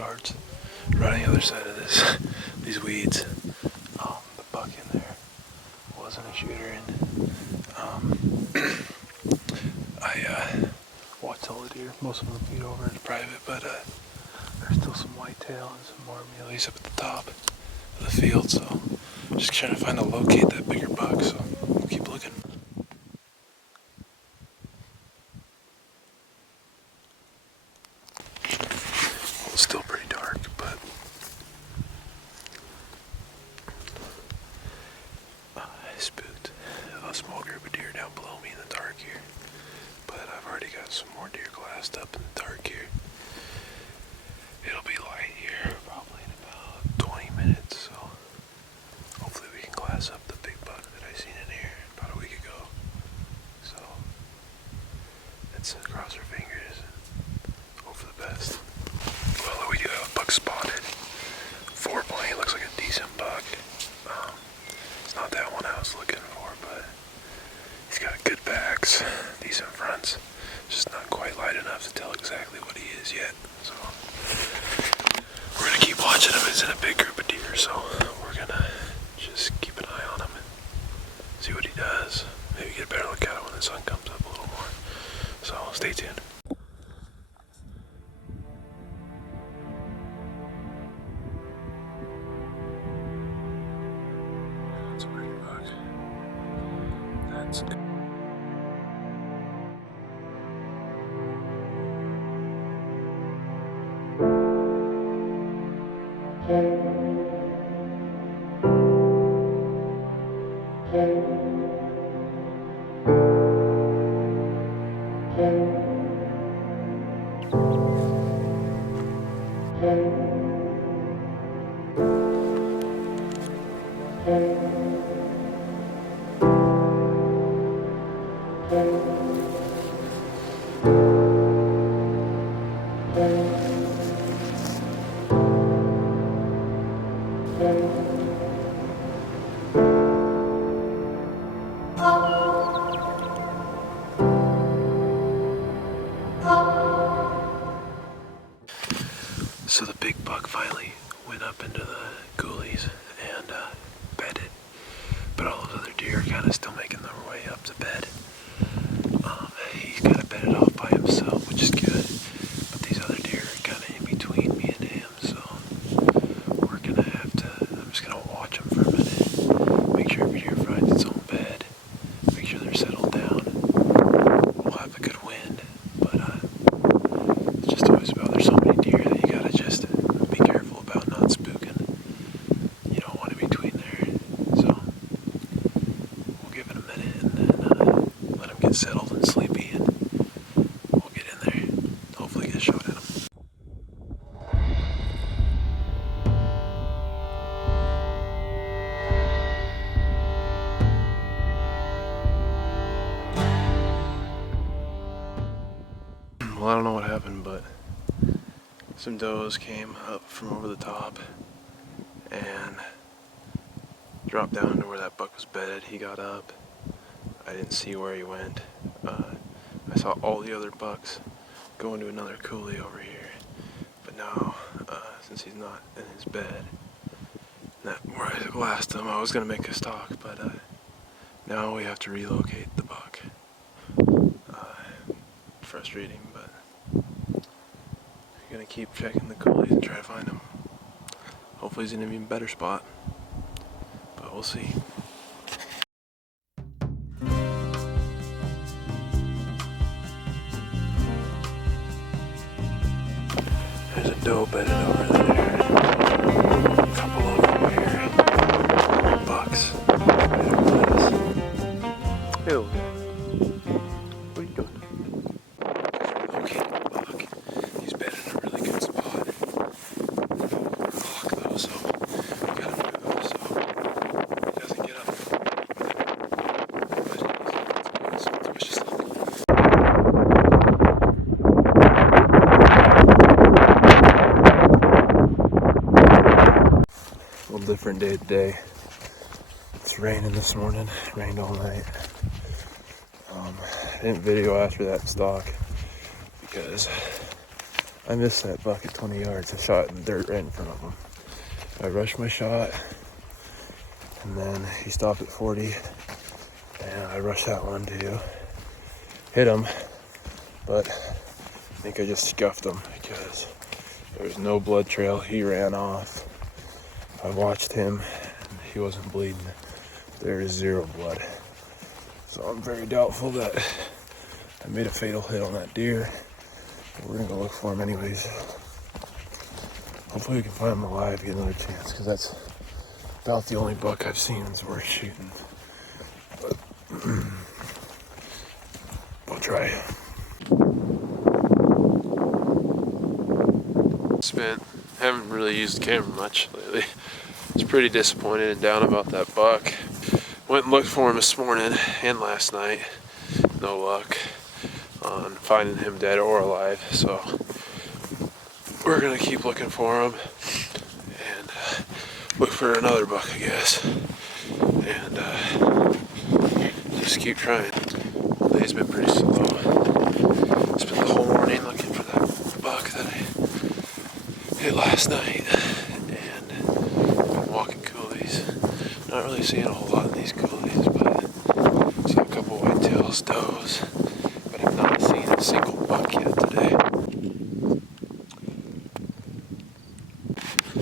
yards. Right on the other side of this, these weeds. The buck in there wasn't a shooter, and I watched all the deer. Most of them feed over into private, but there's still some whitetail and some more muleys up at the top of the field. So I'm just trying to locate that bigger buck. So we'll keep looking. Well, it's still pretty dark, but I spooked a small group of deer down below me in the dark here. But I've already got some more deer glassed up in the dark here. It'll be light here probably in about 20 minutes, so hopefully we can glass up the big buck that I seen in here about a week ago. So let's cross our fingers and hope for the best. Well, we do have a buck spotted. 4 point, looks like a decent buck. It's not that one I was looking for, but he's got good backs, decent fronts. Just not quite light enough to tell exactly what he is yet. So we're gonna keep watching him. He's in a big group of deer, so we're gonna just keep an eye on him and see what he does. Maybe get a better look at him when the sun comes up a little more. So stay tuned. That's a pretty buck. That's good. So the big buck finally went up into the coulees and bedded, but all those other deer are kind of still making their way up to bed. He's kind of bedded off by himself, which is good, but these other deer are kind of in between me and him, so we're gonna have to, I'm just gonna watch them for a minute, make sure every deer finds its own bed, make sure they're settled down. We'll have a good wind, but it's just always about, there's so many deer that you gotta just be careful about not spooking. You don't want to be between there, so we'll give it a minute and then let them get settled and sleepy, and we'll get in there, hopefully get a shot at them. Well, I don't know what happened, but some does came up from over the top and dropped down to where that buck was bedded. He got up. I didn't see where he went. I saw all the other bucks go into another coulee over here, but now since he's not in his bed, where I glassed him, I was gonna make a stalk, but now we have to relocate the buck. Frustrating, but I'm gonna keep checking the coulees and try to find him. Hopefully he's in an even better spot, but we'll see. There's a doe bedded over there. A couple over here. Bucks. Right over this. Hey, little guy. What are you doing? Okay, buck. He's bedded in a really good spot. Hawk though, so we gotta move so he doesn't get up. Let's just look. A little different day today. It's raining this morning. It rained all night. I didn't video after that stalk because I missed that buck at 20 yards. I shot in the dirt right in front of him. I rushed my shot, and then he stopped at 40, and I rushed that one too. Hit him, but I think I just scuffed him because there was no blood trail. He ran off. I watched him, and he wasn't bleeding. There is zero blood. So I'm very doubtful that I made a fatal hit on that deer. We're gonna go look for him anyways. Hopefully we can find him alive, get another chance, because that's about the only buck I've seen that's worth shooting. But we'll try. Haven't really used the camera much lately. I was pretty disappointed and down about that buck. Went and looked for him this morning and last night. No luck on finding him dead or alive, so we're gonna keep looking for him and look for another buck, I guess, and just keep trying. The day's been pretty slow. Spent the whole morning looking for that buck that I hit last night, and been walking coulees. Not really seeing a whole lot in these coulees, but saw a couple whitetails, does, but I've not seen a single buck yet today.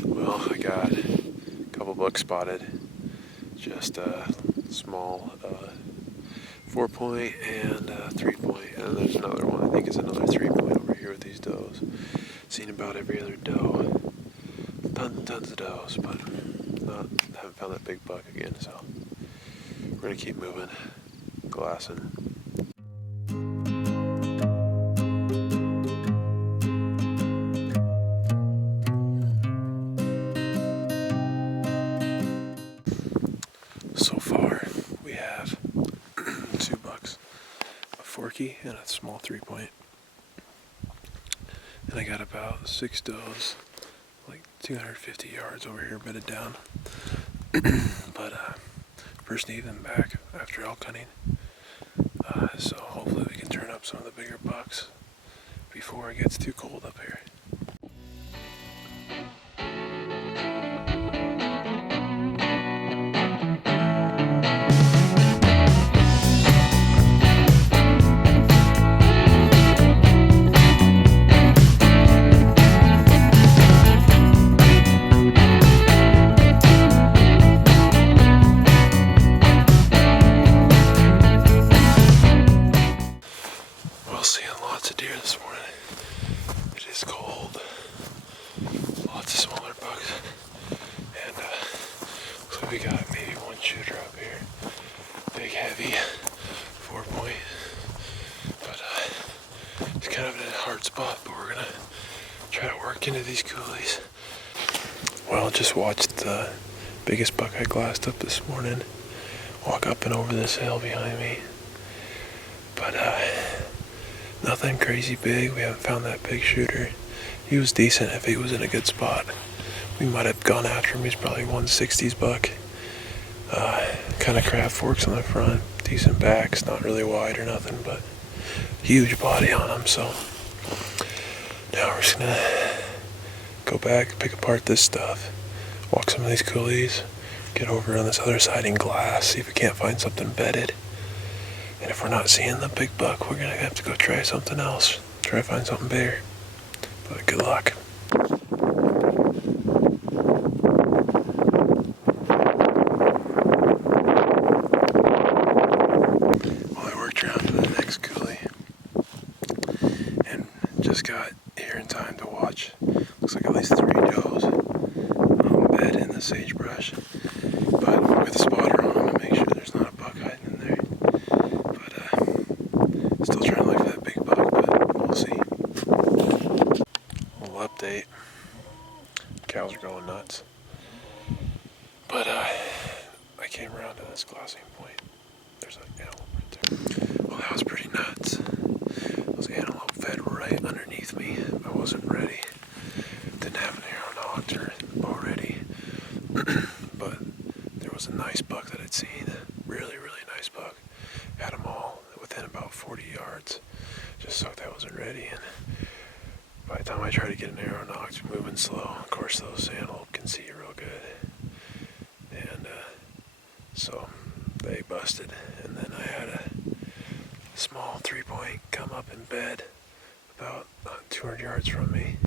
Well, I got a couple bucks spotted, just a small 4-point and 3-point, and there's another one. I think it's another 3-point over here with these does. Seen about every other doe, tons and tons of does, but haven't found that big buck again. So we're gonna keep moving, glassing. So far, we have 2 bucks, a forky and a small 3-point. And I got about 6 does, like 250 yards over here bedded down. But first evening back after elk hunting. So hopefully we can turn up some of the bigger bucks before it gets too cold up here. We got maybe one shooter up here, big heavy 4-point, but it's kind of in a hard spot, but we're gonna try to work into these coulees. Well, just watched the biggest buck I glassed up this morning walk up and over this hill behind me, but nothing crazy big. We haven't found that big shooter. He was decent if he was in a good spot. We might have gone after him. He's probably 160s buck. Kind of crab forks on the front, decent backs, not really wide or nothing, but huge body on him. So now we're just gonna go back, pick apart this stuff, walk some of these coulees, get over on this other side in glass, see if we can't find something bedded. And if we're not seeing the big buck, we're gonna have to go try something else, try to find something bigger. But good luck. Just got here in time to watch. Looks like at least 3 does bed in the sagebrush. But with the spotter on to make sure there's not a buck hiding in there. But still trying to look for that big buck, but we'll see. Little update. Cows are going nuts. But I came around to this glassing point. There's an antelope right there. Well, that was pretty nuts. Those antelope fed right underneath me. I wasn't ready. Didn't have an arrow nocked or bow ready. But there was a nice buck that I'd seen. Really, really nice buck. Had them all within about 40 yards. Just sucked I wasn't ready. And By the time I try to get an arrow nocked, moving slow. Of course, those antelope can see real good. And so they busted. And then I had a small 3-point come up in bed about 200 yards from me.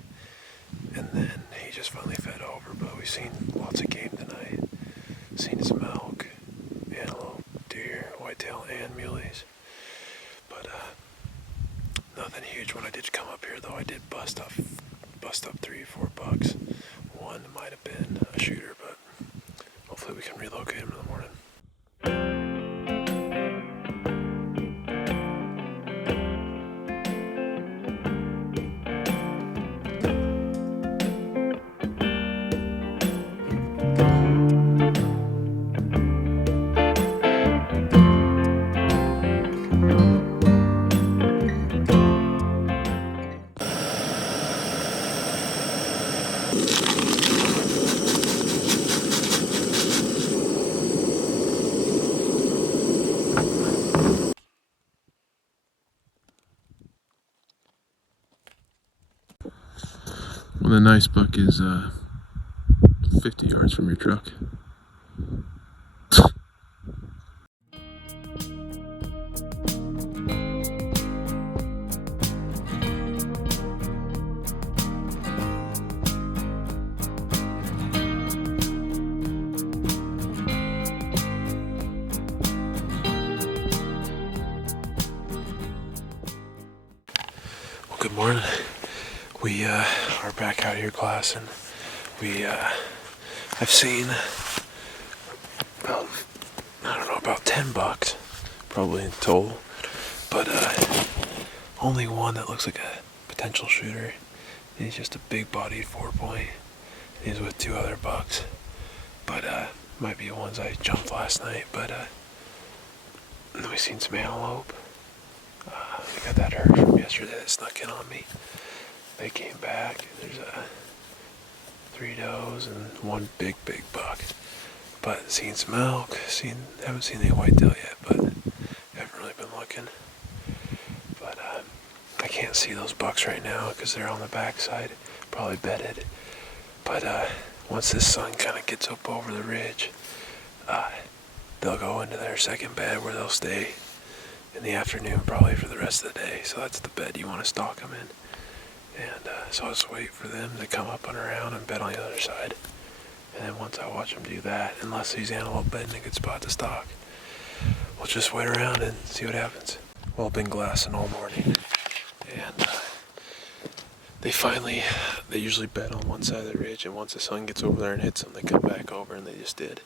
And then he just finally fed over. But we've seen lots of game tonight. Seen some elk, antelope, deer, whitetail, and muleys. But nothing huge. When I did come up here, though, I did bust up 3-4 bucks. One might have been a shooter, but hopefully we can relocate him in the morning. Well, the nice buck is 50 yards from your truck. Well, good morning. We are back out here glassing. I've seen about 10 bucks, probably in total, but only one that looks like a potential shooter. He's just a big-bodied 4-point. He's with 2 other bucks, but might be the ones I jumped last night. But then we seen some antelope. We got that herd from yesterday that snuck in on me. They came back. There's 3 does and 1 big buck. But seen some elk. Haven't seen any whitetail yet, but haven't really been looking. But I can't see those bucks right now because they're on the backside, probably bedded. But once this sun kind of gets up over the ridge, they'll go into their second bed where they'll stay in the afternoon, probably for the rest of the day. So that's the bed you want to stalk them in. And so I'll just wait for them to come up and around and bed on the other side. And then once I watch them do that, unless these antelope bed in a good spot to stalk, we'll just wait around and see what happens. Well, I've been glassing all morning, and they usually bed on one side of the ridge, and once the sun gets over there and hits them, they come back over, and they just did.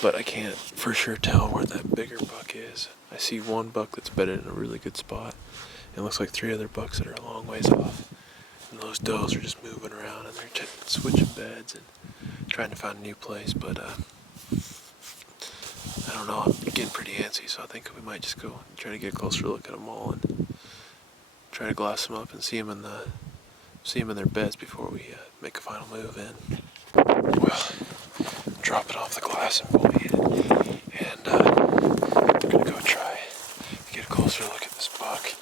But I can't for sure tell where that bigger buck is. I see 1 buck that's bedded in a really good spot. It looks like 3 other bucks that are a long ways off. And those does are just moving around, and they're switching beds and trying to find a new place. But I don't know, I'm getting pretty antsy, so I think we might just go and try to get a closer look at them all and try to glass them up and see them in their beds before we make a final move in. Well, I'm dropping off the glassing point, and I'm gonna go try to get a closer look at this buck.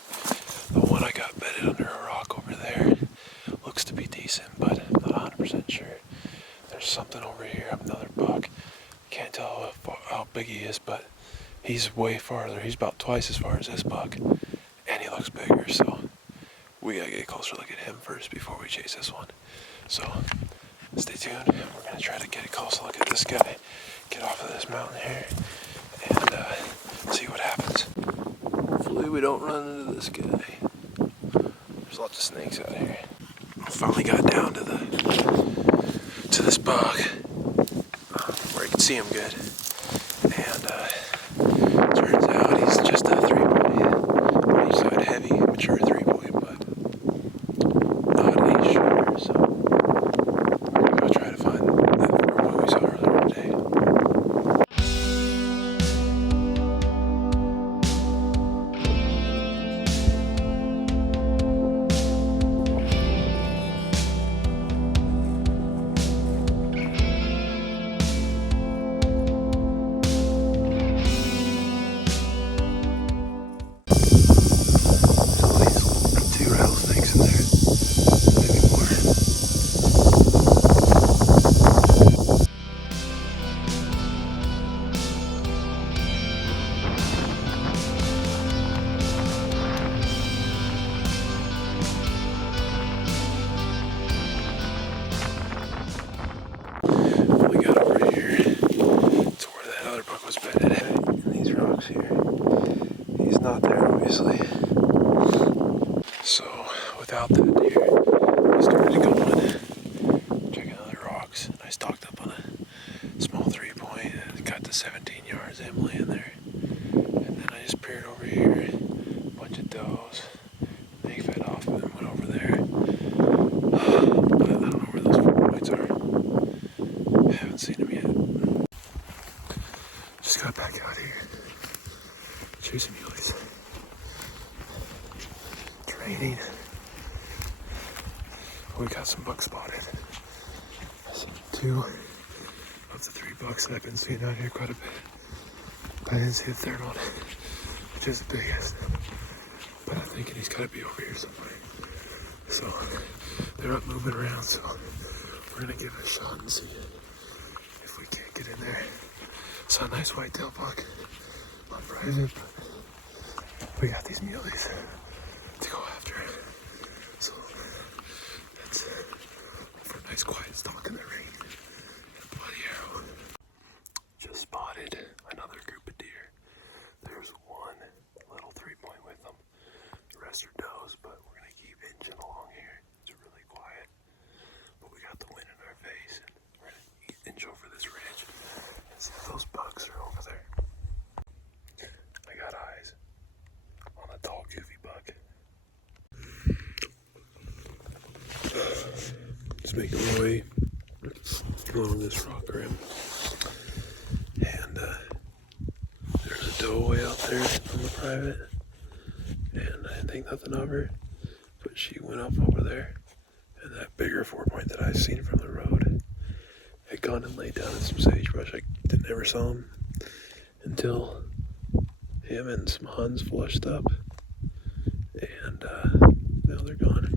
The one I got bedded under a rock over there looks to be decent, but I'm not 100% sure. There's something over here, another buck. Can't tell how big he is, but he's way farther. He's about twice as far as this buck, and he looks bigger, so we gotta get a closer look at him first before we chase this one. So stay tuned. We're gonna try to get a closer look at this guy, get off of this mountain here, and see what happens. Hopefully we don't run into this guy. There's lots of snakes out here. I finally got down to this buck where you can see him good, and turns out he's just a 3-point, but he's not heavy, mature 3-point, but not a shooter. So I'll try to find that 4-point we saw earlier today. the 17 yards Emily in there. And then I just peered over here, a bunch of does. They fed off and then went over there. But I don't know where those 4 points are. I haven't seen them yet. Just got back out here. Chasing muleys. Training. We got some bucks spotted. I see 2 of the 3 bucks that I've been seeing out here quite a bit. I didn't see the third one, which is the biggest. But I'm thinking he's got to be over here somewhere. So they're not moving around, so we're gonna give it a shot and see if we can't get in there. Saw a nice whitetail buck on private, but we got these muleys to go after. So that's for a nice quiet stalk in the rain. And a bloody arrow. Just spotted another group of deer. There's one little 3-point with them. The rest are does, but we're gonna keep inching along here. It's really quiet, but we got the wind in our face, and we're gonna inch over this ridge and see if those bucks are over there. I got eyes on a tall, goofy buck. Just making my way along this rock rim, and there's a doe way out there on the private, and I didn't think nothing of her, but she went up over there, and that bigger 4-point that I seen from the road had gone and laid down in some sagebrush. I never saw him until him and some Huns flushed up, and now they're gone.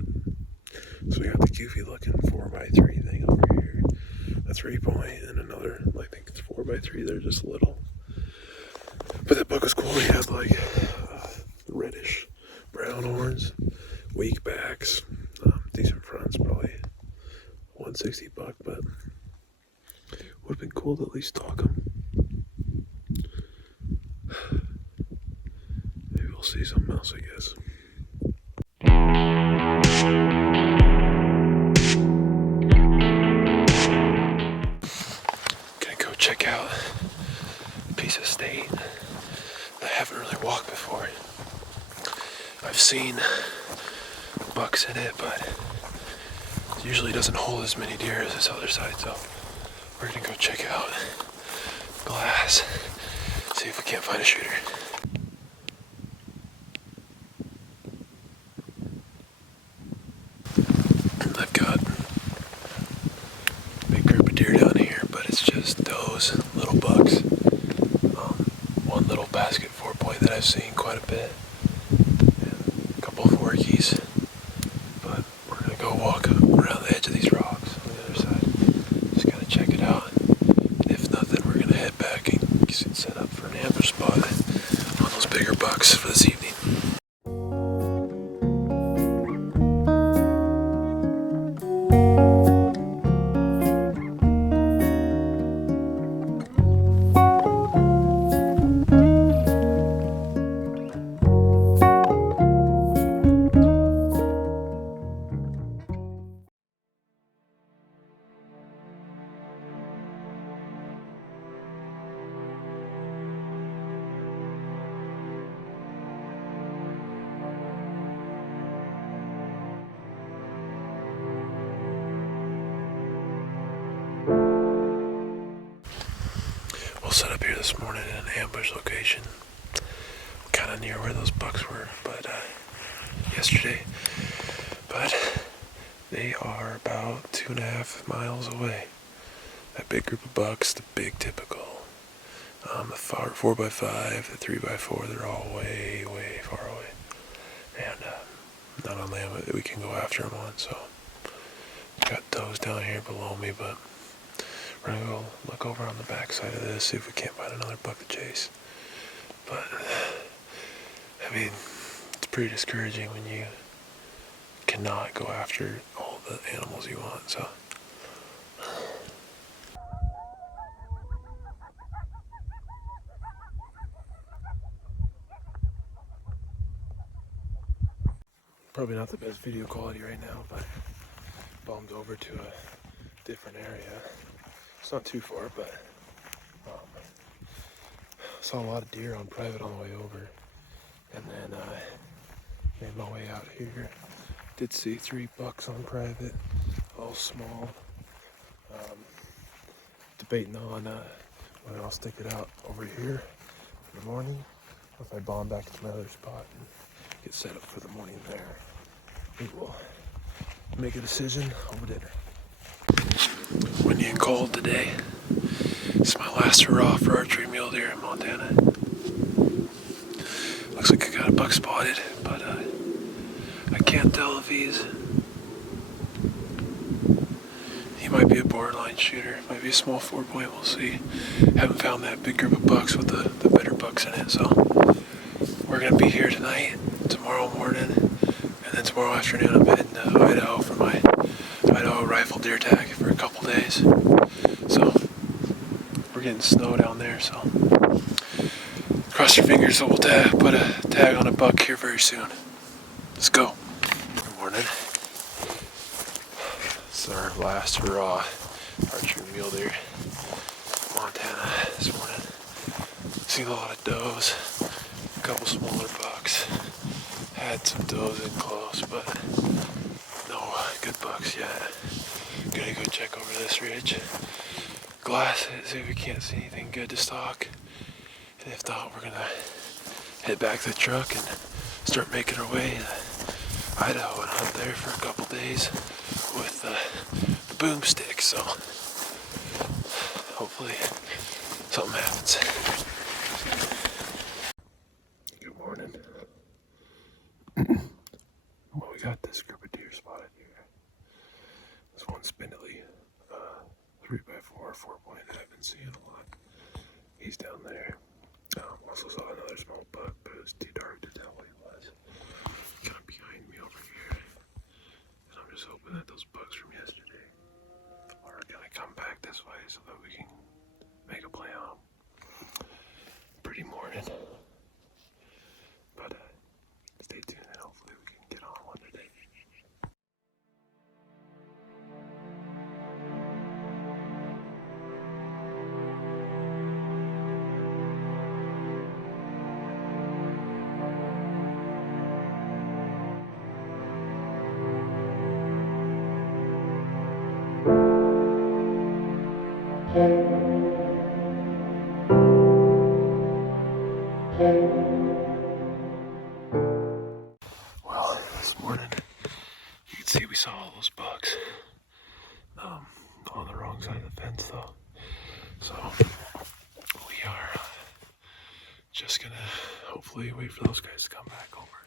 So we got the goofy looking 4x3 thing over here, a 3-point, and another, I think it's 4x3, they're just little. But that buck was cool. He had like reddish brown horns, weak backs, decent fronts, probably 160 buck, but would have been cool to at least stalk him. Maybe we'll see something else, I guess. Gonna go check out a piece of state I haven't really walked before. I've seen bucks in it, but it usually doesn't hold as many deer as this other side, so we're gonna go check out glass, see if we can't find a shooter. I've got a big group of deer down here, but it's just does, little bucks. One little basket 4-point that I've seen quite a bit, and a couple of forkies. But we're gonna go walk around the edge of these rocks on the other side. Just gotta check it out. If nothing, we're gonna head back and set up for an ambush spot on those bigger bucks for this evening. Set up here this morning in an ambush location, kind of near where those bucks were, but yesterday. But they are about 2.5 miles away. That big group of bucks, the big typical, the 4x5, the 3x4, they're all way, way far away, and not on land that we can go after them on. So got those down here below me, but we're gonna go look over on the back side of this, see if we can't find another buck to chase. But I mean, it's pretty discouraging when you cannot go after all the animals you want. So probably not the best video quality right now, but bumped over to a different area. It's not too far, but saw a lot of deer on private on the way over, and then made my way out here. Did see 3 bucks on private, all small. Debating on whether I'll stick it out over here in the morning, or if I bomb back to my other spot and get set up for the morning there. We will make a decision over dinner. Windy and cold today. It's my last hurrah for archery mule deer in Montana. Looks like I got a buck spotted, but I can't tell if he might be a borderline shooter, might be a small 4-point, we'll see. Haven't found that big group of bucks with the better bucks in it, so we're gonna be here tonight, tomorrow morning, and then tomorrow afternoon I'm heading to Idaho for my Idaho rifle deer tag for a couple days. So we're getting snow down there, so cross your fingers that we'll put a tag on a buck here very soon. Let's go. Good morning. This is our last hurrah archery mule deer Montana this morning. Seen a lot of does, a couple smaller bucks. Had some does in close, but no good bucks yet. Gonna go check over this ridge, glass it, see if we can't see anything good to stalk. And if not, we're gonna head back to the truck and start making our way to Idaho and hunt there for a couple days with the boomstick. So hopefully something happens. Good morning. Well, we got this group of deer spotted here. This one spindly 3x4 4-point that I've been seeing a lot. He's down there. Also saw another small buck, but it was too dark to tell what he was. Kind of behind me over here. And I'm just hoping that those bucks from yesterday are gonna come back this way so that we can make a play on them. Pretty morning. But stay tuned and hopefully we can get on one today. Well, this morning you can see we saw all those bucks on the wrong side of the fence though. So we are just gonna hopefully wait for those guys to come back over.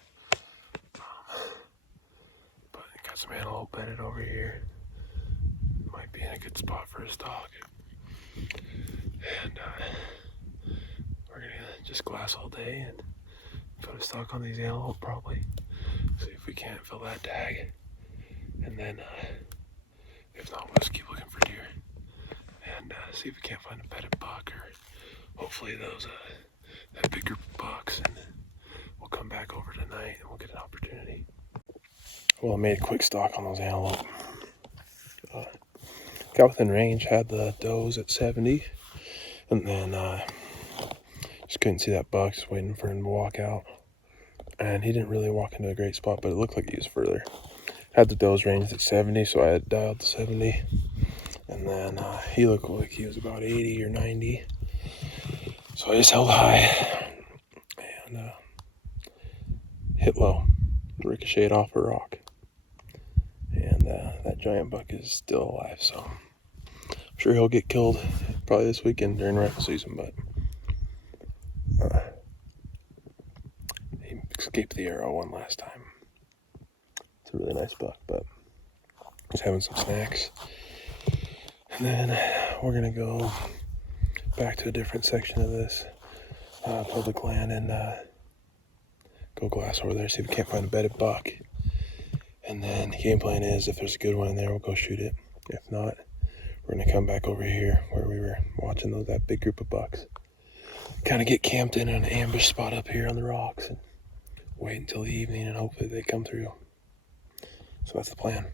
But got some antelope bedded over here. Might be in a good spot for a stalk. And we're gonna just glass all day and put a stalk on these antelope probably. See if we can't fill that tag. And then if not, we'll just keep looking for deer. And see if we can't find a bedded buck or hopefully those that big group of bucks, and we'll come back over tonight and we'll get an opportunity. Well, I made a quick stalk on those antelope. Got within range, had the does at 70, and then just couldn't see that buck, just waiting for him to walk out. And he didn't really walk into a great spot, but it looked like he was further. Had the does ranged at 70, so I had dialed to 70. And then he looked like he was about 80 or 90. So I just held high and hit low, ricocheted off a rock. And that giant buck is still alive, so I'm sure he'll get killed probably this weekend during rifle season, but he escaped the arrow one last time. It's a really nice buck, but just having some snacks. And then we're gonna go back to a different section of this public land and go glass over there, see if we can't find a bedded buck. And then the game plan is if there's a good one in there, we'll go shoot it. If not, we're gonna come back over here where we were watching that big group of bucks. Kind of get camped in an ambush spot up here on the rocks and wait until the evening and hopefully they come through. So that's the plan.